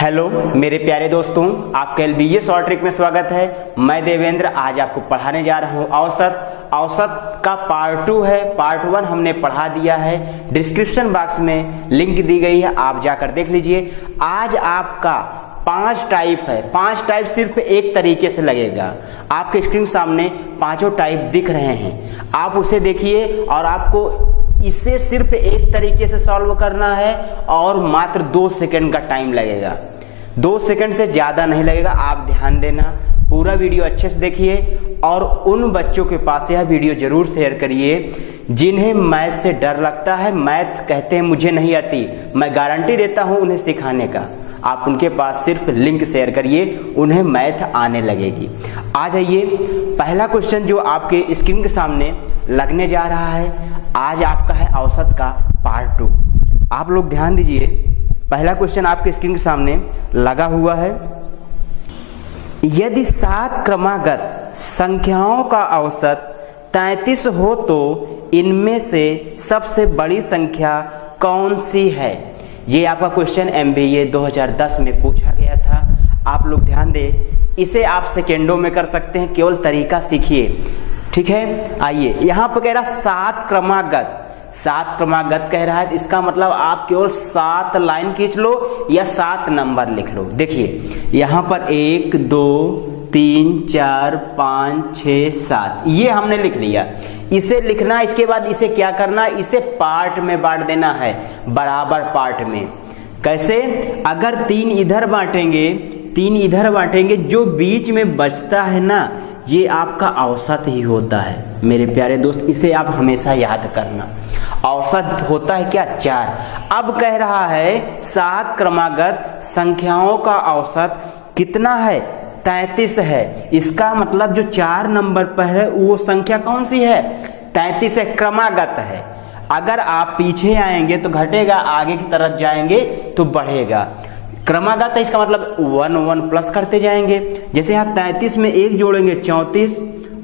Hello मेरे प्यारे दोस्तों, आपका LBS शॉर्ट ट्रिक में स्वागत है। मैं देवेंद्र आज आपको पढ़ाने जा रहा हूँ औसत का पार्ट 2 है। पार्ट 1 हमने पढ़ा दिया है, डिस्क्रिप्शन बॉक्स में लिंक दी गई है, आप जाकर देख लीजिए। आज आपका 5 टाइप है, 5 टाइप सिर्फ एक तरीके से लगेगा। आपके स्क्रीन सामने पांचों टाइप दिख रहे हैं, आप उसे देखिए और आपको इसे सिर्फ एक तरीके से सॉल्व करना है और मात्र 2 सेकंड का टाइम लगेगा। 2 सेकंड से ज्यादा नहीं लगेगा। आप ध्यान देना, पूरा वीडियो अच्छे से देखिए और उन बच्चों के पास यह वीडियो जरूर शेयर करिए जिन्हें मैथ से डर लगता है, मैथ कहते हैं मुझे नहीं आती। मैं गारंटी देता हूं उन्हें सिखाने का। आप उनके पास सिर्फ लिंक शेयर करिए, उन्हें मैथ आने लगेगी। आ जाइए, पहला क्वेश्चन जो आपके स्क्रीन के सामने लगने जा रहा है, आज आपका है औसत का पार्ट 2। आप लोग ध्यान दीजिए, पहला क्वेश्चन आपके स्क्रीन के सामने लगा हुआ है। यदि 7 क्रमागत संख्याओं का औसत 33 हो तो इनमें से सबसे बड़ी संख्या कौन सी है? ये आपका क्वेश्चन MBA 2010 में पूछा गया था। आप लोग ध्यान दें, इसे आप सेकेंडों में कर सकते हैं, केवल तरीका सीखिए, ठीक है। आइए, यहां पर कह रहा 7 क्रमागत कह रहा है, इसका मतलब आप केवल 7 लाइन खींच लो या 7 नंबर लिख लो। देखिए यहां पर 1 2 3 4 5 6 7 ये हमने लिख लिया। इसे लिखना, इसके बाद इसे क्या करना, इसे पार्ट में बांट देना है, बराबर पार्ट में। कैसे? अगर 3 इधर बांटेंगे, जो बीच में बचता है ना, ये आपका औसत ही होता है मेरे प्यारे दोस्त। इसे आप हमेशा याद करना। औसत होता है क्या? 4। अब कह रहा है 7 क्रमागत संख्याओं का औसत कितना है? 33 है। इसका मतलब जो 4 नंबर पर है वो संख्या कौन सी है? 33 है, क्रमागत है। अगर आप पीछे आएंगे तो घटेगा, आगे की तरफ जाएंगे तो बढ़ेगा। क्रमागत है, इसका मतलब 1 1 प्लस करते जाएंगे। जैसे यहाँ 33 में 1 जोड़ेंगे 34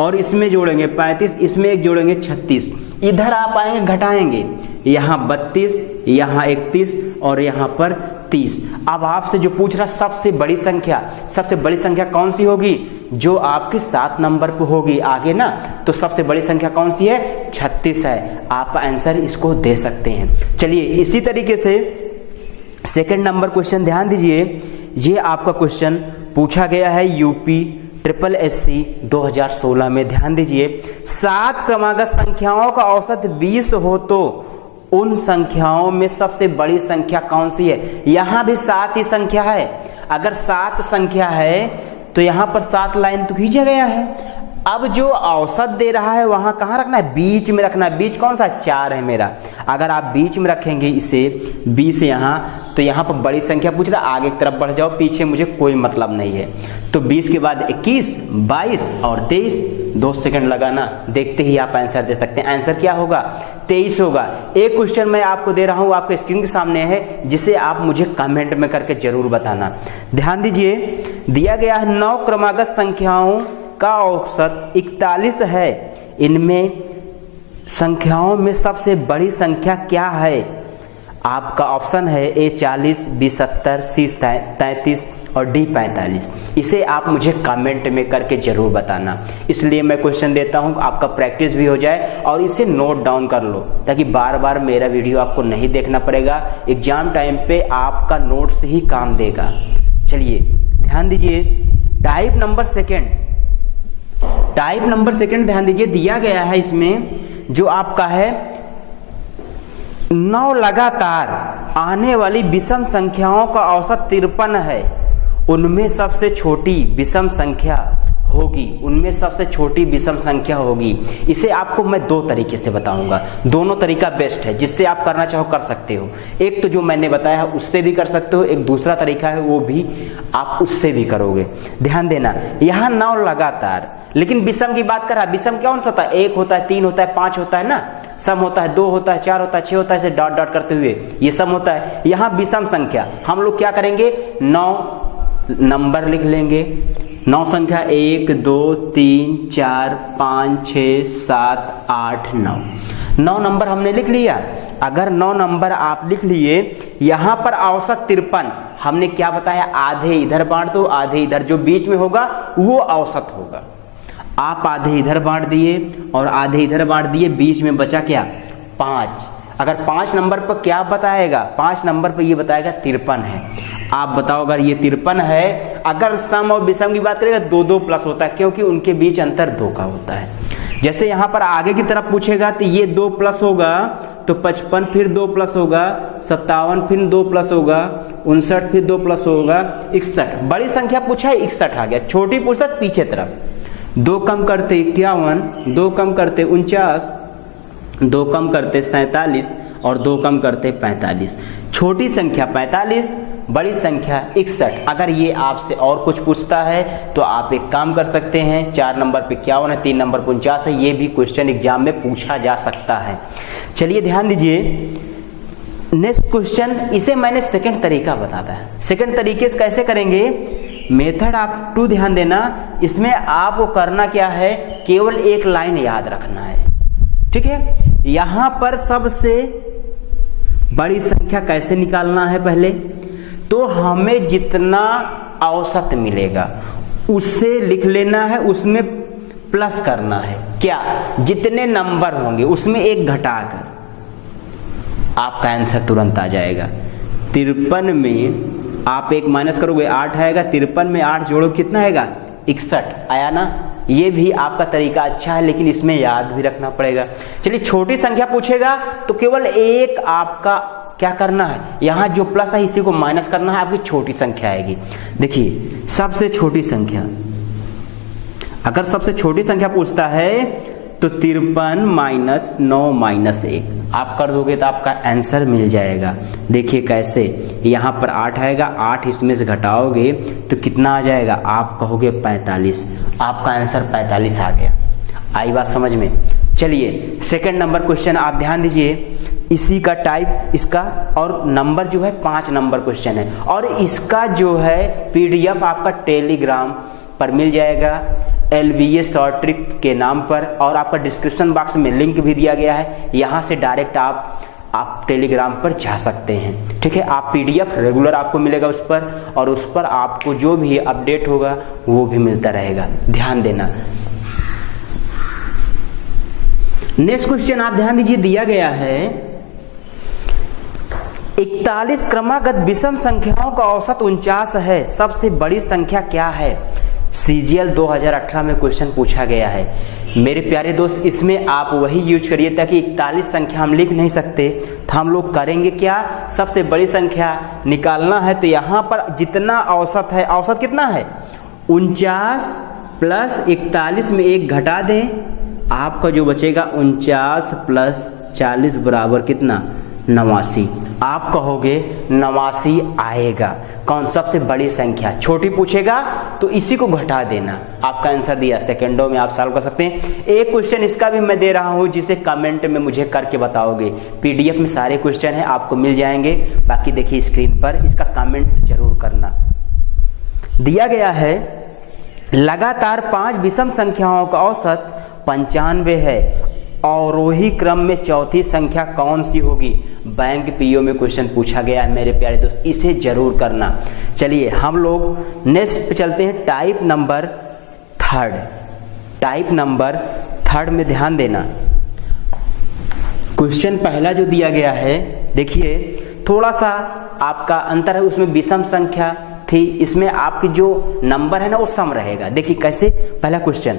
और इसमें जोड़ेंगे 35, इसमें 1 जोड़ेंगे 36। इधर आप आएंगे घटाएंगे, यहाँ 32, यहाँ 31 और यहाँ पर 30। अब आपसे जो पूछ रहा सबसे बड़ी संख्या कौन सी होगी? जो आपके 7 नंबर पे होगी आगे ना, तो सबसे बड़ी संख्या कौन सी है? 36 है। आप आंसर इसको दे सकते हैं। चलिए, इसी तरीके से सेकंड नंबर क्वेश्चन ध्यान दीजिए। ये आपका क्वेश्चन पूछा गया है UP SSSC 2016 में। ध्यान दीजिए, 7 क्रमागत संख्याओं का औसत 20 हो तो उन संख्याओं में सबसे बड़ी संख्या कौन सी है? यहां भी 7 ही संख्या है। अगर 7 संख्या है तो यहां पर 7 लाइन तो खींचा गया है। अब जो औसत दे रहा है वहां कहां रखना है? बीच में रखना है। बीच कौन सा? 4 है मेरा। अगर आप बीच में रखेंगे इसे 20 यहां, तो यहां पर बड़ी संख्या पूछ रहा, आगे की तरफ बढ़ जाओ, पीछे मुझे कोई मतलब नहीं है। तो 20 के बाद 21 22 और 23, 2 सेकंड लगाना, देखते ही आप आंसर दे सकते हैं। आंसर क्या होगा? 23 होगा। एक क्वेश्चन मैं आपको दे रहा हूं, आपके स्क्रीन के सामने है, जिसे आप मुझे कमेंट में करके जरूर बताना। ध्यान दीजिए, दिया गया है 9 क्रमागत संख्याओं का औसत 41 है। इनमें संख्याओं में सबसे बड़ी संख्या क्या है? आपका ऑप्शन है A 40, B 70, C 33 और D 45। इसे आप मुझे कमेंट में करके जरूर बताना। इसलिए मैं क्वेश्चन देता हूं, आपका प्रैक्टिस भी हो जाए और इसे नोट डाउन कर लो, ताकि बार बार मेरा वीडियो आपको नहीं देखना पड़ेगा। एग्जाम टाइम पे आपका नोट्स ही काम देगा। चलिए ध्यान दीजिए, टाइप नंबर सेकंड ध्यान दीजिए। दिया गया है इसमें जो आपका है 9 लगातार आने वाली विषम संख्याओं का औसत 53 है। उनमें सबसे छोटी विषम संख्या होगी। इसे आपको मैं 2 तरीके से बताऊंगा। दोनों तरीका बेस्ट है, जिससे आप करना चाहो कर सकते हो। एक तो जो मैंने बताया उससे भी कर सकते हो, एक दूसरा तरीका है वो भी आप उससे भी करोगे। ध्यान देना, यहाँ 9 लगातार, लेकिन विषम की बात कर रहा है। विषम कौन सा होता है? 1 होता है, 3 होता है, 5 होता है ना। सम होता है 2 होता है, 4 होता है, 6 होता है, ऐसे डॉट डॉट करते हुए ये सम होता है। यहाँ विषम संख्या हम लोग क्या करेंगे? 9 नंबर लिख लेंगे। 9 संख्या 1 2 3 4 5 6 7 8 9 9 नंबर हमने लिख लिया। अगर 9 नंबर आप लिख लिए, यहां पर औसत 53, हमने क्या बताया, आधे इधर बांट दो, आधे इधर, जो बीच में होगा वो औसत होगा। आप आधे इधर बांट दिए और आधे इधर बांट दिए, बीच में बचा क्या, 5। अगर 5 नंबर पर क्या बताएगा, 5 नंबर पर ये बताएगा 53 है। आप बताओ अगर ये 53 है, अगर सम और विषम की बात करेगा 2-2 प्लस होता है, क्योंकि उनके बीच अंतर 2 का होता है। जैसे यहाँ पर आगे की तरफ पूछेगा तो ये 2 प्लस होगा तो 55 फिर 2 प्लस होगा, 57 फिर 2 प्लस होगा, 59 फिर 2 प्लस होगा, 61। बड़ी संख्या पूछा है 61 आ गया, छोटी पूछता पीछे तरफ। 2 कम करते 51, 2 कम करते 49, 2 कम करते 47 और 2 कम करते 45। छोटी संख्या 45, बड़ी संख्या 61। अगर ये आपसे और कुछ पूछता है तो आप एक काम कर सकते हैं, 4 नंबर पे 51 है, 3 नंपर 49 है, ये भी क्वेश्चन एग्जाम में पूछा जा सकता है। चलिए ध्यान दीजिए, नेक्स्ट क्वेश्चन, इसे मैंने सेकंड तरीका बताता है। सेकंड तरीके से कैसे करेंगे, मेथड आप 2 ध्यान देना, इसमें आपको करना क्या है, केवल एक लाइन याद रखना है, ठीक है। यहां पर सबसे बड़ी संख्या कैसे निकालना है, पहले तो हमें जितना औसत मिलेगा उससे लिख लेना है, उसमें प्लस करना है, क्या, जितने नंबर होंगे उसमें एक घटाकर आपका आंसर तुरंत आ जाएगा। 53 में आप एक माइनस करोगे 8 आएगा, 53 में 8 जोड़ो कितना आएगा, 61 आया ना। ये भी आपका तरीका अच्छा है, लेकिन इसमें याद भी रखना पड़ेगा। चलिए छोटी संख्या पूछेगा तो केवल एक आपका क्या करना है, यहाँ जो प्लस है इसी को माइनस करना है, आपकी छोटी संख्या आएगी। देखिए सबसे छोटी संख्या, अगर सबसे छोटी संख्या पूछता है तो 53 माइनस 9 माइनस 1 आप कर दोगे तो आपका आंसर मिल जाएगा। देखिए कैसे, यहाँ पर 8 आएगा, 8 इसमें से घटाओगे तो कितना आ जाएगा, आप कहोगे 45, आपका आंसर 45 आ गया। आई बात समझ में। चलिए सेकंड नंबर क्वेश्चन आप ध्यान दीजिए, इसी का टाइप इसका, और नंबर जो है 5 नंबर क्वेश्चन है, और इसका जो है पीडीएफ आपका टेलीग्राम पर मिल जाएगा, LBS शॉर्ट ट्रिक के नाम पर, और आपका डिस्क्रिप्शन बॉक्स में लिंक भी दिया गया है, यहाँ से डायरेक्ट आप टेलीग्राम पर जा सकते हैं, ठीक है। आप PDF रेगुलर आपको मिलेगा उस पर, और उस पर आपको जो भी अपडेट होगा वो भी मिलता रहेगा, ध्यान देना। नेक्स्ट क्वेश्चन आप ध्यान दीजिए, दिया गया है 41 क्रमागत विषम संख्याओं का औसत 49 है, सबसे बड़ी संख्या क्या है। CGL 2018 में क्वेश्चन पूछा गया है। मेरे प्यारे दोस्त, इसमें आप वही यूज करिए, ताकि 41 संख्या हम लिख नहीं सकते तो हम लोग करेंगे क्या, सबसे बड़ी संख्या निकालना है। तो यहाँ पर जितना औसत है, औसत कितना है 49 प्लस 41 में 1 घटा दें, आपका जो बचेगा 49 प्लस 40 बराबर कितना, 89। आप कहोगे 89 आएगा। कौन, सबसे बड़ी संख्या। छोटी पूछेगा तो इसी को घटा देना, आपका आंसर दिया। सेकंडों में आप सॉल्व कर सकते हैं। एक क्वेश्चन इसका भी मैं दे रहा हूं, जिसे कमेंट में मुझे करके बताओगे। PDF में सारे क्वेश्चन हैं, आपको मिल जाएंगे। बाकी देखिए स्क्रीन पर, इसका कमेंट जरूर करना। दिया गया है लगातार 5 विषम संख्याओं का औसत 95 है, अवरोही क्रम में चौथी संख्या कौन सी होगी। बैंक PO में क्वेश्चन पूछा गया है मेरे प्यारे दोस्त, इसे जरूर करना। चलिए हम लोग नेक्स्ट पे चलते हैं, टाइप नंबर 3। टाइप नंबर 3 में ध्यान देना, क्वेश्चन पहला जो दिया गया है, देखिए थोड़ा सा आपका अंतर है, उसमें विषम संख्या थी, इसमें आपकी जो नंबर है ना वो सम रहेगा। देखिए कैसे, पहला क्वेश्चन,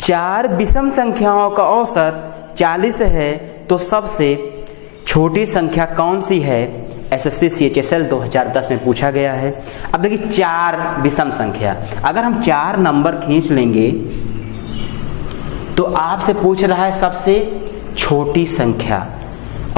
4 विषम संख्याओं का औसत 40 है, तो सबसे छोटी संख्या कौन सी है। SSC CHSL 2010 में पूछा गया है। अब देखिए 4 विषम संख्या, अगर हम 4 नंबर खींच लेंगे तो आपसे पूछ रहा है सबसे छोटी संख्या,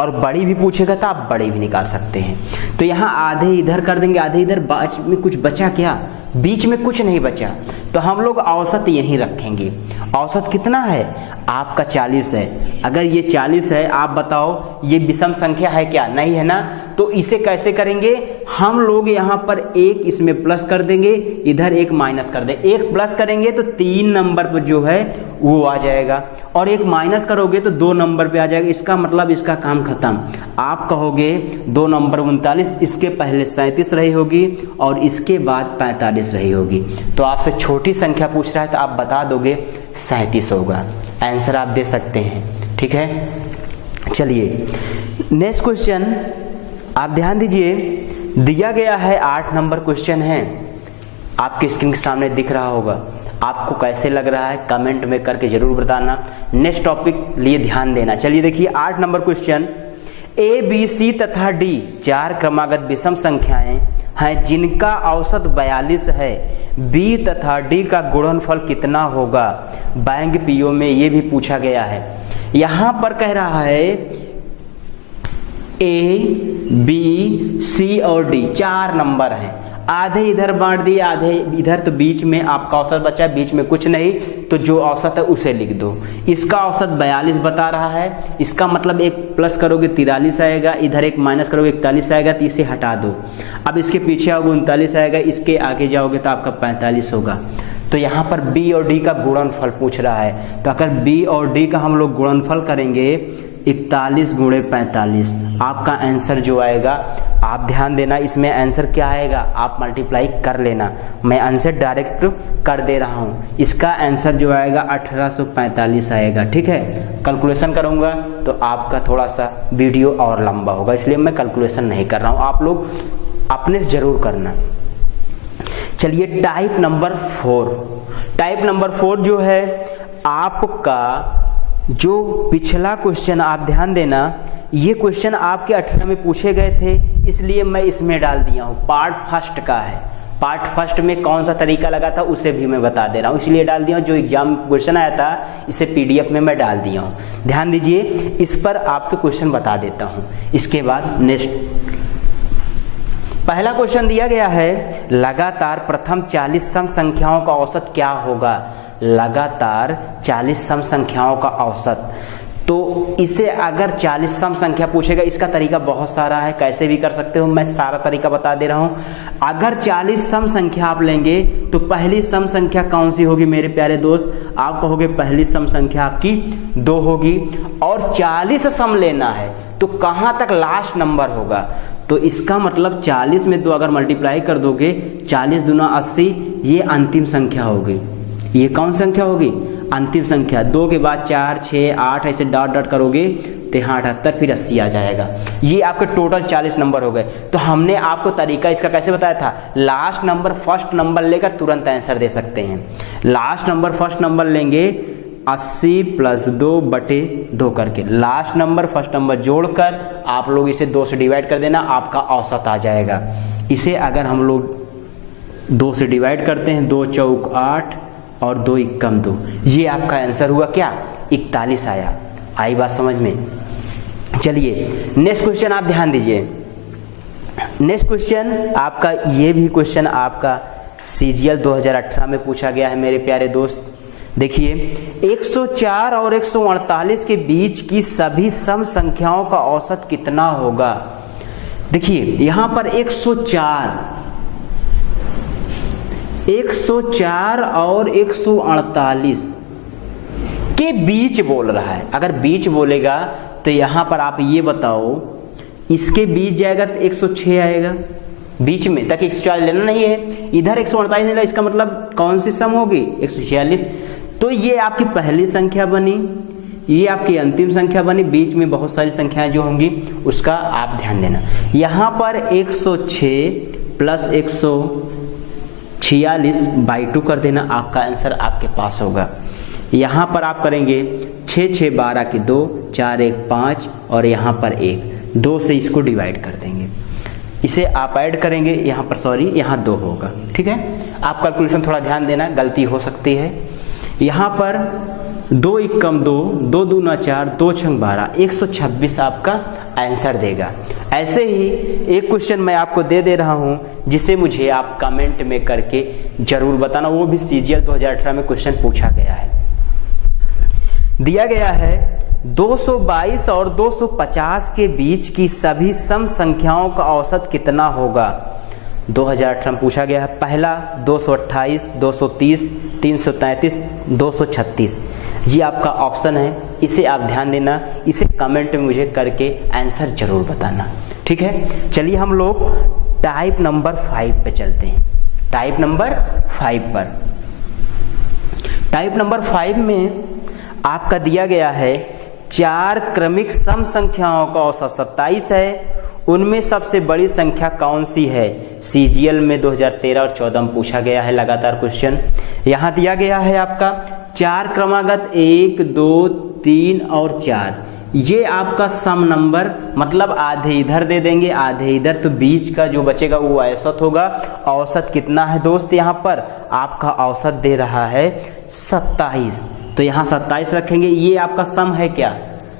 और बड़ी भी पूछेगा तो आप बड़ी भी निकाल सकते हैं। तो यहाँ आधे इधर कर देंगे, आधे इधर, बीच में कुछ बचा क्या, बीच में कुछ नहीं बचा, तो हम लोग औसत यहीं रखेंगे। औसत कितना है आपका 40 है। अगर ये 40 है, आप बताओ ये विषम संख्या है क्या, नहीं है ना, तो इसे कैसे करेंगे हम लोग, यहाँ पर एक इसमें प्लस कर देंगे, इधर एक माइनस कर देंगे। एक प्लस करेंगे तो 3 नंबर पर जो है वो आ जाएगा, और एक माइनस करोगे तो 2 नंबर पे आ जाएगा। इसका मतलब इसका काम खत्म। आप कहोगे 2 नंबर 39, इसके पहले 37 रही होगी और इसके बाद 45 रही होगी। तो आपसे छोटी संख्या पूछ रहा है तो आप बता दोगे 37 होगा। आंसर आप दे सकते हैं, ठीक है। चलिए नेक्स्ट क्वेश्चन आप ध्यान दीजिए, दिया गया है 8 नंबर क्वेश्चन है, आपके स्क्रीन के सामने दिख रहा होगा। आपको कैसे लग रहा है कमेंट में करके जरूर बताना। नेक्स्ट टॉपिक लिए ध्यान देना। चलिए देखिए 8 number question, A B C तथा डी 4 क्रमागत विषम संख्याएं हैं जिनका औसत 42 है। बी तथा डी का गुणनफल कितना होगा। बैंक पीओ में ये भी पूछा गया है। यहां पर कह रहा है ए बी सी और डी 4 नंबर हैं, आधे इधर बांट दिए आधे इधर, तो बीच में आपका औसत बचा, बीच में कुछ नहीं, तो जो औसत है उसे लिख दो। इसका औसत 42 बता रहा है, इसका मतलब एक प्लस करोगे 43 आएगा, इधर एक माइनस करोगे 41 आएगा, तो इसे हटा दो। अब इसके पीछे आओगे 39 आएगा, इसके आगे जाओगे तो आपका 45 होगा। तो यहाँ पर बी और डी का गुणनफल पूछ रहा है, तो अगर बी और डी का हम लोग गुणनफल करेंगे 41 गुणे 45, आपका आंसर जो आएगा, आप ध्यान देना इसमें आंसर क्या आएगा, आप मल्टीप्लाई कर लेना। मैं आंसर डायरेक्ट कर दे रहा हूँ। इसका आंसर जो आएगा 1845 आएगा, ठीक है। कैलकुलेशन करूँगा तो आपका थोड़ा सा वीडियो और लंबा होगा, इसलिए मैं कैलकुलेशन नहीं कर रहा हूँ, आप लोग अपने से जरूर करना। चलिए टाइप नंबर 4, टाइप नंबर 4 जो है आपका, जो पिछला क्वेश्चन आप ध्यान देना, ये क्वेश्चन आपके 18 में पूछे गए थे, इसलिए मैं इसमें डाल दिया हूँ। पार्ट फर्स्ट का है, पार्ट फर्स्ट में कौन सा तरीका लगा था उसे भी मैं बता दे रहा हूँ, इसलिए डाल दिया हूँ। जो एग्जाम क्वेश्चन आया था इसे पीडीएफ में मैं डाल दिया हूँ, ध्यान दीजिए। इस पर आपके क्वेश्चन बता देता हूँ। इसके बाद नेक्स्ट पहला क्वेश्चन दिया गया है, लगातार प्रथम 40 सम संख्याओं का औसत क्या होगा। लगातार 40 सम संख्याओं का औसत, तो इसे अगर 40 सम संख्या पूछेगा, इसका तरीका बहुत सारा है, कैसे भी कर सकते हो, मैं सारा तरीका बता दे रहा हूं। अगर 40 सम संख्या आप लेंगे तो पहली सम संख्या कौन सी होगी मेरे प्यारे दोस्त, आप कहोगे पहली सम संख्या आपकी 2 होगी, और 40 सम लेना है तो कहां तक लास्ट नंबर होगा। तो इसका मतलब 40 में 2 अगर मल्टीप्लाई कर दोगे, 40 दूना 80, ये अंतिम संख्या होगी। ये कौन संख्या होगी, अंतिम संख्या। 2 के बाद 4, 6, 8 ऐसे डॉट डॉट करोगे तो यहाँ 78 फिर 80 आ जाएगा। ये आपके टोटल 40 नंबर हो गए। तो हमने आपको तरीका इसका कैसे बताया था, लास्ट नंबर फर्स्ट नंबर लेकर तुरंत आंसर दे सकते हैं। लास्ट नंबर फर्स्ट नंबर लेंगे 80 + 2/2 करके, लास्ट नंबर फर्स्ट नंबर जोड़कर आप लोग इसे 2 से डिवाइड कर देना, आपका औसत आ जाएगा। इसे अगर हम लोग 2 से डिवाइड करते हैं, 2 चौक 8 और 2 एकम 2, ये आपका आंसर हुआ क्या, 41 आया। आई बात समझ में। चलिए नेक्स्ट क्वेश्चन आप ध्यान दीजिए। नेक्स्ट क्वेश्चन आपका, ये भी क्वेश्चन आपका सीजीएल 2018 में पूछा गया है मेरे प्यारे दोस्त। देखिए 104 और 148 के बीच की सभी सम संख्याओं का औसत कितना होगा। देखिए यहां पर 104 और 148 के बीच बोल रहा है। अगर बीच बोलेगा तो यहां पर आप ये बताओ, इसके बीच जाएगा तो 106 आएगा, बीच में तक 104 लेना नहीं है, इधर 148 लेना, इसका मतलब कौन सी सम होगी, 146। तो ये आपकी पहली संख्या बनी, ये आपकी अंतिम संख्या बनी, बीच में बहुत सारी संख्याएं जो होंगी उसका आप ध्यान देना। यहां पर 106 + 146/2 कर देना, आपका आंसर आपके पास होगा। यहां पर आप करेंगे 6 6 12 की 2, 4 1 5 और यहां पर 1, 2 से इसको डिवाइड कर देंगे, इसे आप ऐड करेंगे, यहाँ पर सॉरी यहाँ 2 होगा, ठीक है। आप कैलकुलेशन थोड़ा ध्यान देना, गलती हो सकती है। यहाँ पर 2 एकम 2, 2 दूना 4, 2 छंग 12, 126 आपका आंसर देगा। ऐसे ही एक क्वेश्चन मैं आपको दे रहा हूँ, जिसे मुझे आप कमेंट में करके जरूर बताना, वो भी सीजीएल 2018 में क्वेश्चन पूछा गया है। दिया गया है 222 और 250 के बीच की सभी सम संख्याओं का औसत कितना होगा? 2018 में पूछा गया है। पहला 228, 230, 333, 236, ये आपका ऑप्शन है। इसे आप ध्यान देना, इसे कमेंट में मुझे करके आंसर जरूर बताना, ठीक है। चलिए हम लोग टाइप नंबर 5 पे चलते हैं। टाइप नंबर 5 पर, टाइप नंबर 5 में आपका दिया गया है 4 क्रमिक सम संख्याओं का औसत 27 है, उनमें सबसे बड़ी संख्या कौन सी है? सीजीएल में 2013 और 14 में पूछा गया है लगातार क्वेश्चन। यहाँ दिया गया है आपका 4 क्रमागत 1, 2, 3 और 4, ये आपका सम नंबर, मतलब आधे इधर दे देंगे आधे इधर, तो बीच का जो बचेगा वो औसत होगा। औसत कितना है दोस्त? यहाँ पर आपका औसत दे रहा है 27, तो यहाँ 27 रखेंगे। ये आपका सम है क्या?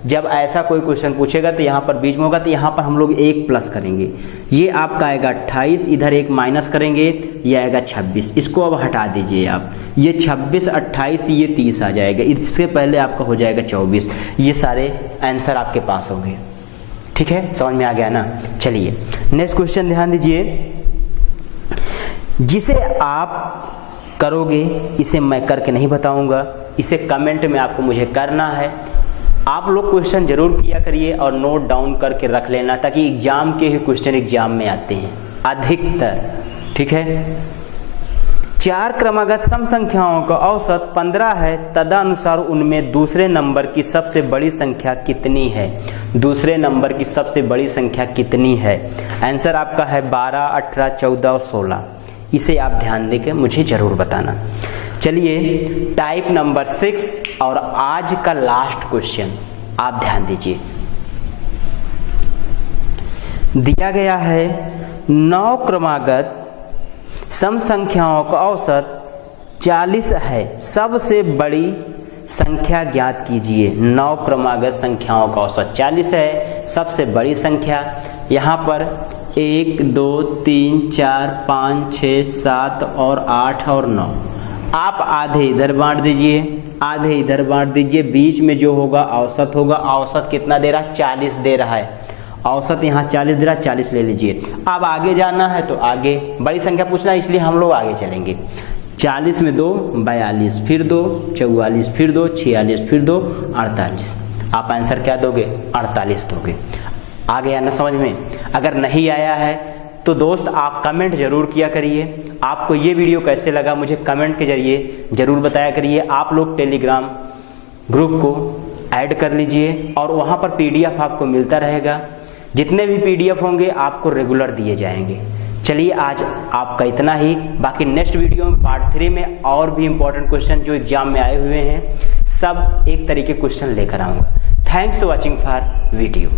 जब ऐसा कोई क्वेश्चन पूछेगा तो यहाँ पर बीच में होगा, तो यहाँ पर हम लोग 1 प्लस करेंगे। ये आपका आएगा 28, इधर 1 माइनस करेंगे, ये आएगा 26। इसको अब हटा दीजिए आप, ये 26, 28, ये 30 आ जाएगा। इससे पहले आपका हो जाएगा 24। ये सारे आंसर आपके पास होंगे, ठीक है। समझ में आ गया ना? चलिए नेक्स्ट क्वेश्चन ध्यान दीजिए। जिसे आप करोगे, इसे मैं करके नहीं बताऊंगा, इसे कमेंट में आपको मुझे करना है। आप लोग क्वेश्चन जरूर किया करिए और नोट डाउन करके रख लेना, ताकि एग्जाम के ही क्वेश्चन एग्जाम में आते हैं अधिकतर, ठीक है। 4 क्रमागत सम संख्याओं का औसत 15 है, तदनुसार उनमें दूसरे नंबर की सबसे बड़ी संख्या कितनी है? दूसरे नंबर की सबसे बड़ी संख्या कितनी है? आंसर आपका है 12, 18, 14 और 16। इसे आप ध्यान देकर मुझे जरूर बताना। चलिए टाइप नंबर 6 और आज का लास्ट क्वेश्चन आप ध्यान दीजिए। दिया गया है 9 क्रमागत सम संख्याओं का औसत 40 है, सबसे बड़ी संख्या ज्ञात कीजिए। 9 क्रमागत संख्याओं का औसत 40 है, सबसे बड़ी संख्या यहाँ पर 1, 2, 3, 4, 5, 6, 7 और 8 और 9। आप आधे इधर बांट दीजिए, आधे इधर बांट दीजिए, बीच में जो होगा औसत होगा। औसत कितना दे रहा है? 40 दे रहा है। औसत यहाँ 40 दे रहा है, 40 ले लीजिए। अब आगे जाना है तो आगे बड़ी संख्या पूछना है, इसलिए हम लोग आगे चलेंगे। 40 में 2 42, फिर 2 44, फिर 2 46, फिर 2 48। आप आंसर क्या दोगे? 48 दोगे। आ गया ना समझ में? अगर नहीं आया है तो दोस्त आप कमेंट जरूर किया करिए। आपको ये वीडियो कैसे लगा मुझे कमेंट के जरिए जरूर बताया करिए। आप लोग टेलीग्राम ग्रुप को ऐड कर लीजिए और वहाँ पर PDF आपको मिलता रहेगा। जितने भी PDF होंगे आपको रेगुलर दिए जाएंगे। चलिए आज आपका इतना ही। बाकी नेक्स्ट वीडियो में पार्ट 3 में और भी इम्पोर्टेंट क्वेश्चन जो एग्जाम में आए हुए हैं सब एक तरीके क्वेश्चन लेकर आऊँगा। Thanks for watching for video.